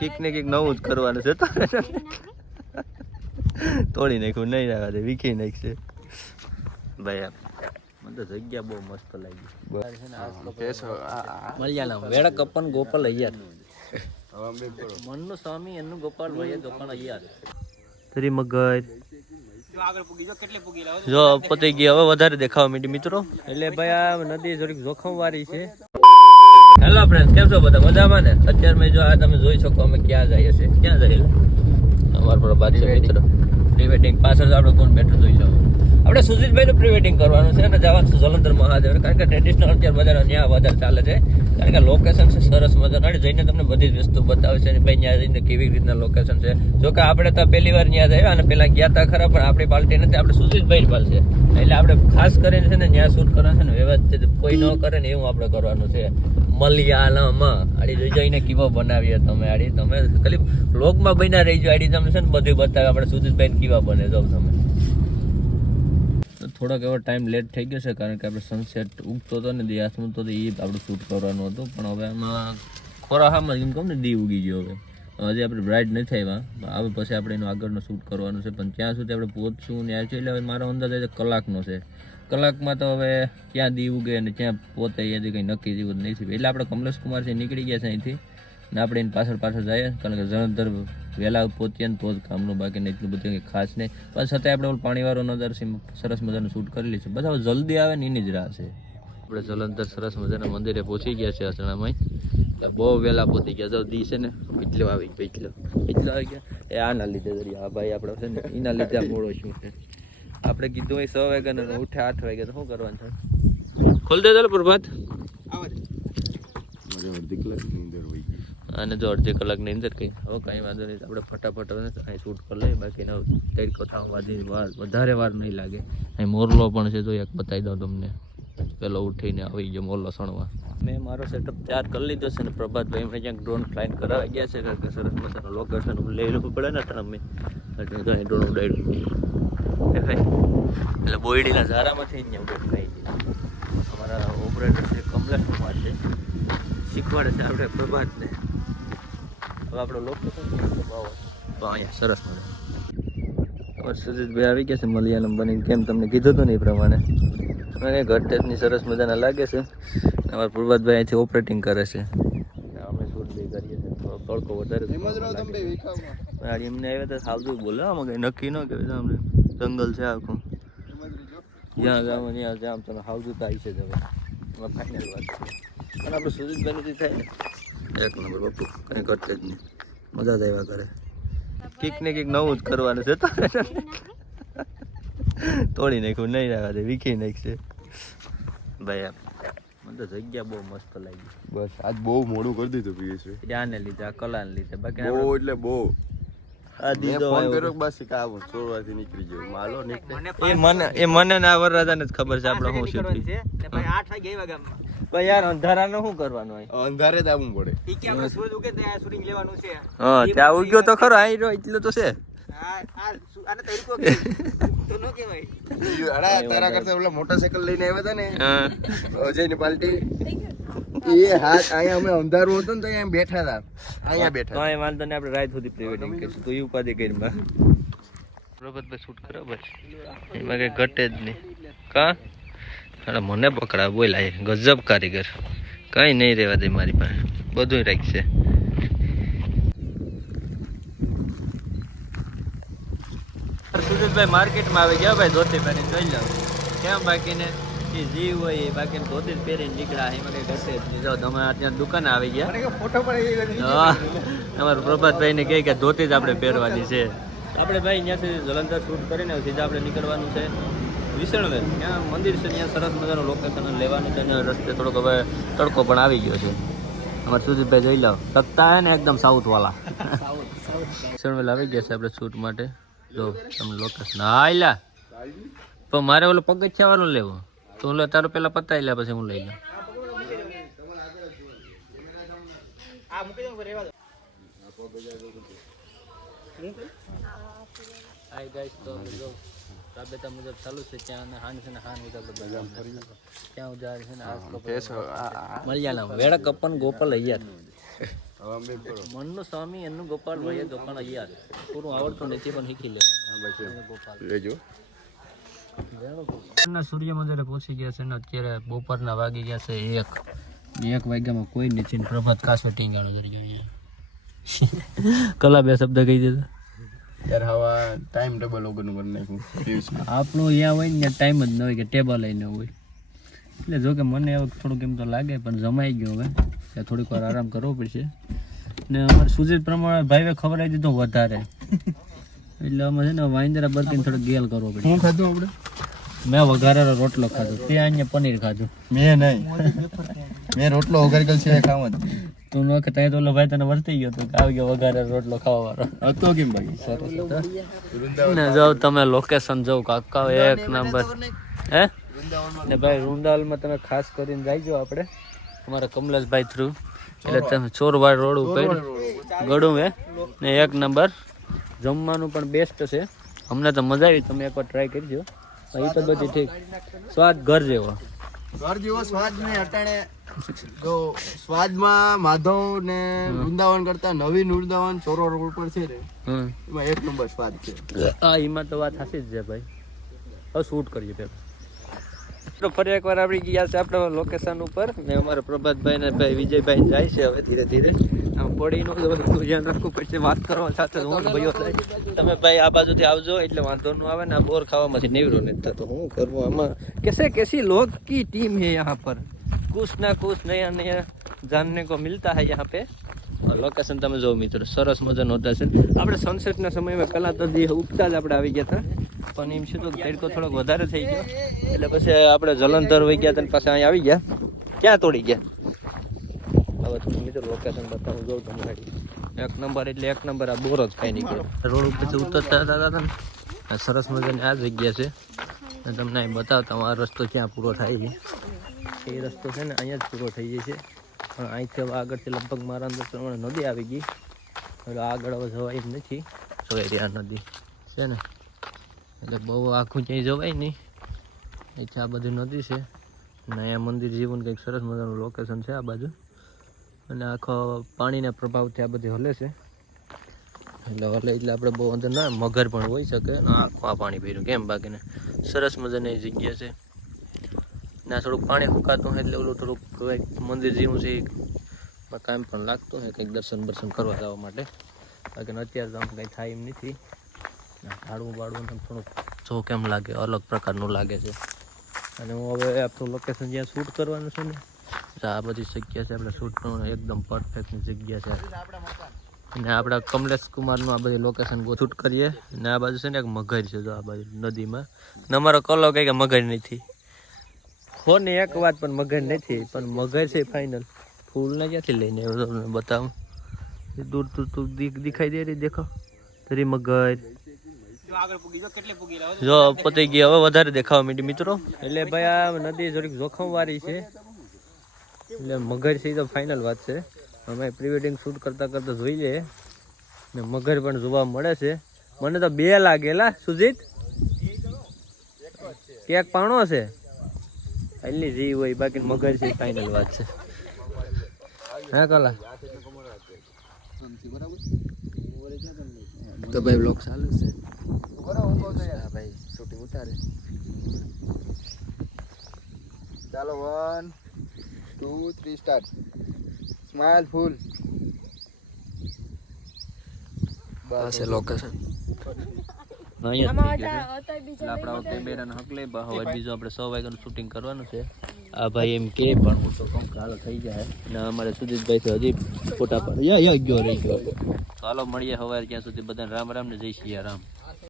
Kick ને kick નવું જ કરવાનું છે. તોડી નાખ્યું નહીં આવે તો વીખી નાખશે ભાઈ. મને તો જગ્યા બહુ મસ્ત લાગી. મલયાલમ વેડા કપન ગોપાલ અય્યર મનનું સ્વામી એનું ગોપાલ ભાઈ ગોપાલ અય્યર તરી મગજ જો પતી ગઈ. હવે વધારે દેખાવા માંડી મિત્રો. એટલે ભાઈ આ નદી થોડીક જોખમ વાળી છે. હેલો ફ્રેન્ડ્સ, કેમ છો બધા? મજામાં ને? અત્યારે મેં જો આ તમે જોઈ શકો અમે ક્યાં જઈએ છીએ. ક્યાં જઈએ? અમારા પર બાદ છે મિત્રો પ્રી વેડિંગ. પાછળ આપણે કોણ બેઠું જોઈ લો. આપણે સુજીતભાઈ નું પ્રી વેડિંગ કરવાનું છે અને જવાનું છે જલંધર મહાદેવ. કારણ કે ટ્રેડિશનલ અત્યારે બધા ત્યાં વધારે ચાલે છે. કારણ કે લોકેશન છે સરસ મજાનું. જઈને તમને બધી જ વસ્તુ બતાવે છે ભાઈ ત્યાં જઈને કેવી રીતના લોકેશન છે. જો કે આપણે તો પહેલી વાર ત્યાં આવ્યા અને પેલા ગયા હતા ખરા, પણ આપણી પાર્ટી નથી, આપણે સુજીતભાઈ પાલ છે. એટલે આપણે ખાસ કરીને છે ને ત્યાં શૂટ કરવાનું છે ને વ્યવસ્થિત કોઈ ન કરે ને એવું આપણે કરવાનું છે. મલયાલમ આડી જઈને કેવો બનાવીએ તમે. આડી તમે ખાલી બ્લોગમાં બન્યા રહી જાઓ. આડી તમે છે ને બધું બતાવે આપણે સુજીતભાઈ કેવા બને જો તમે. થોડોક એવો ટાઈમ લેટ થઈ ગયો છે કારણ કે આપણે સનસેટ ઉગતો હતો ને દી હાથમાં તો એ આપણે શૂટ કરવાનું હતું. પણ હવે એમાં ખોરાહામાં એમ કહું ને દી ઉગી ગયો. હવે હજી આપણે બ્રાઇડ નથી આવ્યા. હવે પછી આપણે એનું આગળનું શૂટ કરવાનું છે. પણ ત્યાં સુધી આપણે પહોંચશું ને આવ્યું. એટલે હવે મારો અંદાજ કલાકનો છે. કલાકમાં તો હવે ક્યાં દી ઉગે અને ક્યાં પોતે અહીંયાથી કંઈ નક્કી જેવું જ નથી. એટલે આપણે કમલેશ કુમારથી નીકળી ગયા છે અહીંથી ને આપણે એની પાછળ જઈએ. કારણ કે જલંધર વહેલા પહોંચીએ ને તો જ કામનું, બાકી એટલું બધું કંઈ ખાસ નહીં. પણ છતાંય આપણે પાણીવાળો નજર સરસ મજાનું શૂટ કરી લઈશું. બધા જલ્દી આવે ને એની જ રાહ છે. આપણે જલંધર સરસ મજાના મંદિરે પહોંચી ગયા છે અસણામાં. બહુ વહેલા પહોંચી ગયા. જો દી છે ને એટલો આવી ગયો, એટલો આવી ગયા. એ આના લીધે આ ભાઈ આપણે છે ને એના લીધે આ મોડો શું છે. આપણે કીધું હોય 6 વાગ્યા ને ઉઠે 8 વાગ્યા તો શું કરવાનું છે? ખોલ દે ચાલો પ્રભાત. અને જો અડધી કલાકની અંદર કંઈ હવે કાંઈ વાંધો નહીં. આપણે ફટાફટ અહીં શૂટ કરી લઈએ. બાકી તડકો થવા વધારે વાર નહીં લાગે. અહીં મોરલો પણ છે, જો એક બતાવી દઉં તમને. પેલો ઉઠીને આવી ગયો મોરલો સણવા. મેં મારો સેટઅપ તૈયાર કરી લીધો છે ને પ્રભાતભાઈ મેં ક્યાંક ડ્રોન ફ્લાઇંગ કરાવી ગયા છે. કારણ કે સરસ મજાનું લોકેશન લઈ લેવું પડે ને તમે. એટલે અહીં ડ્રોન ઉડાડ્યું દેખાય. એટલે બોયડીના ઝારામાંથી જ ઉડાડી અમારા ઓપરેટર છે કમલેશ કુમાર છે, શીખવાડે છે આપણે પ્રભાતને. હવે આપણો લોકેશન અહીંયા સરસ મળે. અમારે સુજીતભાઈ આવી ગયા છે મલયાલમ બનીને. કેમ તમને કીધું હતું ને એ પ્રમાણે મને ઘરટેજની સરસ મજાના લાગે છે. અમારા પ્રભાતભાઈ અહીંથી ઓપરેટિંગ કરે છે. અમે શૂટ બી કરીએ છીએ. તડકો વધારે એમને આવ્યા તો સાવધું બોલે. આમાં કંઈ નક્કી ન કહેવાય. અમને જંગલ છે આખું. જ્યાં જાવ જ્યાં તમે હાવજું તો આવી છે જ. હવે એમાં ફાઇનલ વાત છે. અને આપણે સુજીતભાઈની થાય ને એક નંબર બાપુ, કંઈ કરતે જ નહીં. મજા જ આવ્યા કરે. કીક ને કીક નવું જ કરવાનું છે. તોડી નાખ્યું નહીં આવે તો વીખી નાખશે ભાઈ. મને તો જગ્યા બહુ મસ્ત લાગી. બસ આજ બહુ મોડું કરી દીધું પીએસવે. ત્યાંને લીધે આ કલાને લીધે. બાકી બહુ એટલે બહુ આ દીધો ફોન કર્યો બસ કે આવું 16 વાગે નીકળી ગયો. માલો નીકળે એ મને ના વરરાજાને જ ખબર છે આપણે શું શૂટ છે. ભાઈ 8 વાગે આવ્યા ગામમાં. ભાઈ યાર અંધારાનું શું કરવાનું હોય? અંધારે જ આવવું પડે. ઈ કે આપણે સૂરજ ઉગે ત્યાં શૂટિંગ લેવાનું છે. હા ત્યાં ઉગ્યો તો ખરો. આઈ રહ્યો એટલો તો છે. આને તડકો તો નો કહેવાય. અડા તારા કરતા ઓલા મોટરસાઇકલ લઈને આવ્યા હતા ને અજયની પાર્ટી. એ હાથ અહીંયા અમે અંધારું હતું ને તો અહીંયા બેઠા હતા. અહીંયા બેઠા. તો અહીં વાંધો ને આપણે રાત સુધી પ્રી વેડિંગ કરીશું. તો એ ઉપાધિ કરીમાં પ્રભાતભાઈ શૂટ કરો બસ. એમાં કઈ ઘટે જ નહીં. કા અરે મને પકડા બોલાય ગજબ કારીગર. કઈ નહીં રહેવા દે મારી પાસે. બધું રાખશે. સુજીતભાઈ માર્કેટમાં આવી ગયા ભાઈ. ધોતી પહેરીને જોઈ લો કેમ. બાકીને એ જીવ હોય એ બાકીને ધોતી જ પહેરીને નીકળ્યા. એમાં કઈ ઘટે જ નહીં. જો તમે અત્યારે દુકાને આવી ગયા. ફોટો પડી હા અમારા પ્રભાતભાઈને કહે કે ધોતી જ આપણે પહેરવાની છે. આપણે ભાઈ ત્યાંથી જલંધર શૂટ કરીને સીધા આપણે નીકળવાનું છે વિસણવેલ. ત્યાં મંદિર છે, ત્યાં સરસ મજાનું લોકેશન લેવાનું છે. અને રસ્તે થોડોક હવે તડકો પણ આવી ગયો છે. અમારે સુજીતભાઈ જોઈ લો લગતા હે ને એકદમ સાઉથ વાળા. વિસણવેલ આવી ગયા છે આપણે શૂટ માટે. જો તમે લોકેશન હાઈલા પણ મારે ઓલો પગથિયા વાળું લેવું તો હું તારો પેલા પતાવી લે પછી હું લઈ લઉં. હાય ગાઈસ, તો જો રાબેતા મુજબ ચાલુ છે. ત્યાં હાન છે ને હાન મુજબ ત્યાં ઉજાર છે ને મલયાલમ વેડા કપન ગોપાલ અય્યર હવે આમ બેન કરો મનનું સ્વામી એનું ગોપાલ ભાઈ ગોપાલ યાર પૂરું આવડતું નથી પણ શીખી લે ગોપાલ લેજો સૂર્ય મંદિરે પહોંચી ગયા છે ને અત્યારે બપોરના વાગી ગયા છે 1 વાગ્યામાં કોઈ નથી ને પ્રભાત કાસે ટીંગાણો કરી ગયો કલા બે શબ્દ કહી દીધા યાર હવા ટાઈમ ટેબલ વગરનું કરી નાખ્યું આપણું અહીંયા હોય ને ટાઈમ જ ન હોય કે ટેબલ લઈને હોય એટલે જો કે મને હવે થોડુંક એમ તો લાગે પણ જમાઈ ગયો હવે ત્યાં થોડીક વાર આરામ કરવો પડશે ને અમારે સુજીત પ્રમાણે ભાઈએ ખબર આવી દીધું વધારે એટલે અમે છે ને વાંદરા બરકીને થોડુંક ગેલ કરવો પડશે શું ખાધું આપણે મેં વઘારેલો રોટલો ખાધો ત્યાં અહીંયા પનીર ખાધું મેં નહીં મેં રોટલો વઘારેલો સિવાય ખાવ જ તું ન કે ત્યાં તો ઓલો ભાઈ તને વર્તી ગયો તો આવી ગયો વઘારેલો રોટલો ખાવા વાળો હતો કેમ ભાઈ ને જો તમે લોકેશન જો કાકા એક નંબર હે ને ભાઈ વૃંદાવનમાં તમે ખાસ કરીને જાયજો આપણે અમારા કમલેશભાઈ થ્રુ એટલે તમે ચોરવાડ રોડ ઉપર ગળું હે ને એક નંબર જમવાનું પણ બેસ્ટ છે અમને તો મજા આવી તમે એકવાર ટ્રાય કરજો એ તો બધી ઠીક સ્વાદ ઘર જેવો ઘર જેવો સ્વાદ ને અટાણે જો સ્વાદમાં માધવ ને વૃંદાવન કરતા નવીન વૃંદાવન ચોરો રોડ ઉપર છે ને એમાં એક નંબર સ્વાદ છે હા એમાં તો વાત સાચી જ છે ભાઈ હવે શૂટ કરીએ પેલા ફરી એકવાર આપણી ગયા છે આપણે લોકેશન ઉપર ને અમારા પ્રભાતભાઈ ને ભાઈ વિજયભાઈ જાય છે હવે ધીરે ધીરે આમ પડીનું બધું ધ્યાન રાખવું પડશે વાત કરવા સાથે હું ભાઈઓ થાય તમે ભાઈ આ બાજુથી આવજો એટલે વાંધો ન આવે ને આ બોર ખાવામાંથી નીવડો નથી થતો હું કરવું આમાં कैसी लोग की टीम है यहाँ पर कुछ ना कुछ नया नया जानने को मिलता है यहाँ पे લોકેશન તમે જો મિત્રો સરસ મજાનો હોતા છે આપણે સનસેટના સમયમાં કલા તો ઉગતા જ આપણે આવી ગયા હતા પણ એમ છે તો તડકો થોડોક વધારે થઈ ગયો એટલે પછી આપણે જલંધર વહી ગયા હતા પાછા અહીંયા આવી ગયા ક્યાં તોડી ગયા હવે તમને મિત્રો લોકેશન બતાવું જોઉં તમને એક નંબર એટલે એક નંબર આ બોર જ ખાઈ નીકળ્યો રોડ ઉપરથી ઉતરતા હતા ને સરસ મજાની આ જગ્યા છે અને તમને અહીં બતાવતા આ રસ્તો ક્યાં પૂરો થાય છે એ રસ્તો છે ને અહીંયા જ પૂરો થઈ જાય છે પણ અહીંથી હવે આગળથી લગભગ મારા અંદર પ્રમાણે નદી આવી ગઈ એટલે આગળ હવે જવાય એમ નથી જોઈ રહ્યા નદી છે ને એટલે બહુ આખું ક્યાંય જવાય નહીં અહીંથી આ બધી નદી છે અને અહીંયા મંદિર જેવું કંઈક સરસ મજાનું લોકેશન છે આ બાજુ અને આખો પાણીના પ્રભાવથી આ બધી હલે છે એટલે હલે એટલે આપણે બહુ અંદર ના મગર પણ હોઈ શકે આખું આ પાણી ભર્યું કેમ બાકીને સરસ મજાની જગ્યા છે ના થોડુંક પાણી સુકાતું હોય એટલે ઓલું થોડુંક કંઈક મંદિર જેવું છે કામ પણ લાગતું હોય કંઈક દર્શન કરવા જવા માટે બાકી અત્યારે તો આમ કંઈ થાય એમ નથી ઝાડવું બાળવું થોડુંક જો કેમ લાગે અલગ પ્રકારનું લાગે છે અને હું હવે આપણું લોકેશન જ્યાં શૂટ કરવાનું છે ને આ બધી જગ્યા છે આપણે શૂટ કરવાનું એકદમ પરફેક્ટની જગ્યા છે અને આપણા કમલેશ કુમારનું આ બધી લોકેશન શૂટ કરીએ અને આ બાજુ છે ને એક મગર છે જો આ બાજુ નદીમાં ને અમારો કલો કંઈ કે મગર નથી હો ને એક વાત પણ મગર નથી પણ મગર છે ફાઇનલ ફૂલ ને ક્યાંથી લઈને તમને બતાવું દૂર દૂર દિખાઈ દે રહી દેખો તરી મગર જો પતી ગઈ હવે વધારે દેખાવા માંડી મિત્રો એટલે ભાઈ આ નદી થોડીક જોખમ વાળી છે એટલે મગર છે એ તો ફાઇનલ વાત છે અમે પ્રી વેડિંગ શૂટ કરતા કરતા જોઈ લે ને મગર પણ જોવા મળે છે મને તો 2 લાગેલા સુજીત કેક પાણો છે એટલી જી હોય બાકી મગર છે ફાઇનલ વાત છે હા કલા તો ભાઈ બ્લોગ ચાલુ છે હા ભાઈ શૂટિંગ ઉતારે ચાલો 1 2 3 સ્ટાર્ટ સ્માઈલ ફૂલ બસ લોકેશન આપણા કેમેરાનો હક લે હવે બીજું આપણે 100 વાગ્યાનું શૂટિંગ કરવાનું છે આ ભાઈ એમ કે પણ હું તો કમ ચાલો થઈ જાય ને અમારે સુજીતભાઈ છે હજી ફોટા પાડ ગયો રહી ગયો ચાલો મળીએ હવે ત્યાં સુધી બધાને રામ રામ ને જય સિયા રામ.